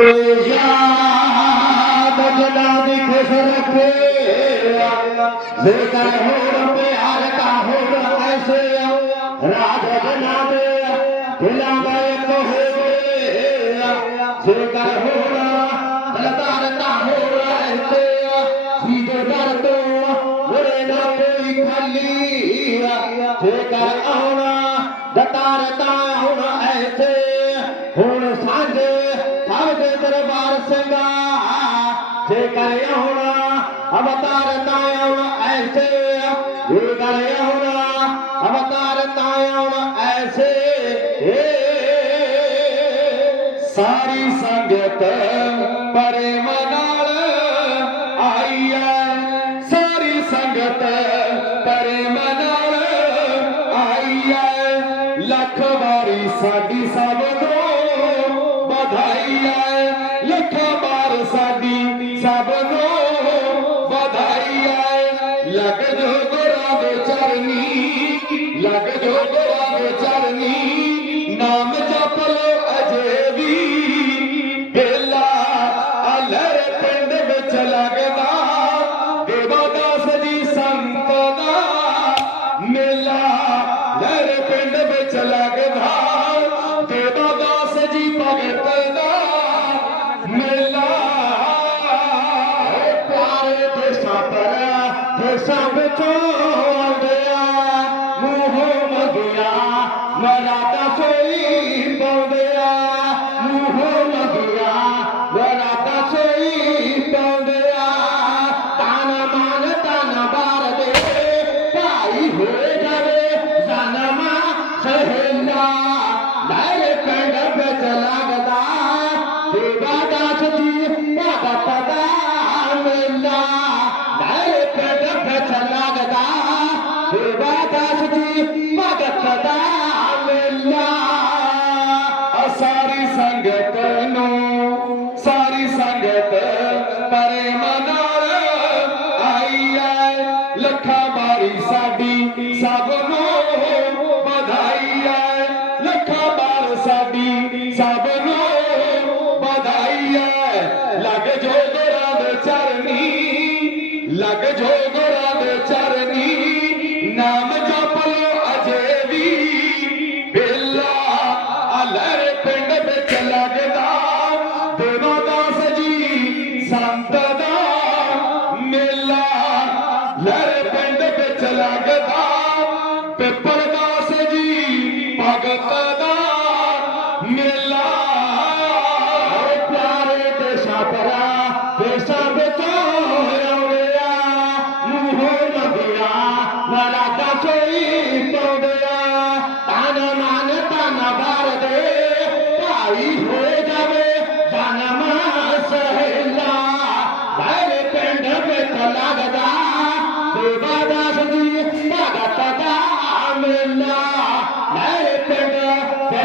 جا بجنا دی خوش رکھے رایا زیکاہ ਆਇਆ ਹੋਣਾ, ਅਵਤਾਰ ਤਾਂ ਆਉਣਾ ਐਸੇ। ਸਾਰੀ ਸੰਗਤ ਪਰਮ ਨਾਲ ਆਈ ਐ। ਸਾਰੀ ਸੰਗਤ ਪਰਮ ਨਾਲ ਆਈ ਐ। ਲੱਖ ਵਾਰੀ ਸਾਡੀ ਸਭ ਤੋਂ ਵਧਾਈ ਐ। ਲੱਖ ਵਾਰ ਸਾਡੀ ਸਭ ਤੋਂ ਵਧਾਈ ਐ। ਲੱਖ করে প্রেম বেচল Sabon ਲੱਗ ਜੋ ਗੁਰਾਂ ਦੇ ਚਰਨੀ, ਨਾਮ ਜਪ ਲੋ ਅਜੇ ਵੀ। ਬੇਲਾ ਅਲਰ ਪਿੰਡ ਵਿੱਚ ਲੱਗਦਾ ਦੇਵਾ ਦਾਸ ਜੀ ਸੰਤ ਦਾ ਮੇਲਾ। ਲਰ ਪਿੰਡ ਵਿੱਚ ਲੱਗਦਾ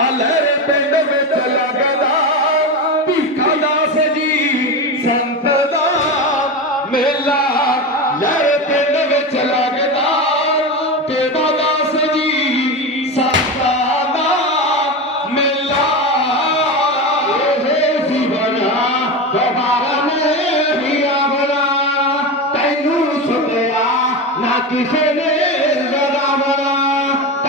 ਅਲਰ ਪਿੰਡ ਵਿੱਚ ਲੱਗਦਾ। ਭੀਖਾ ਦਾਸ ਜੀ, ਸੰਤ ਦਾ ਮੇਲਾ ਲਰ ਪਿੰਡ ਵਿੱਚ ਲੱਗਦਾ। ਦੇਵਾ ਦਾਸ ਜੀ, ਸੰਤ ਦਾ ਮੇਲਾ। ਇਹ ਜੀਵਨਾ ਦੁਬਾਰਾ ਨਹੀਂ ਆਵਣਾ। ਤੈਨੂੰ ਸੁਣਿਆ ਨਾ ਕਿਸੇ ਨੇ ਲਗਾਵਣਾ।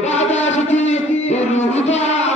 Baba Shri Guru Ram.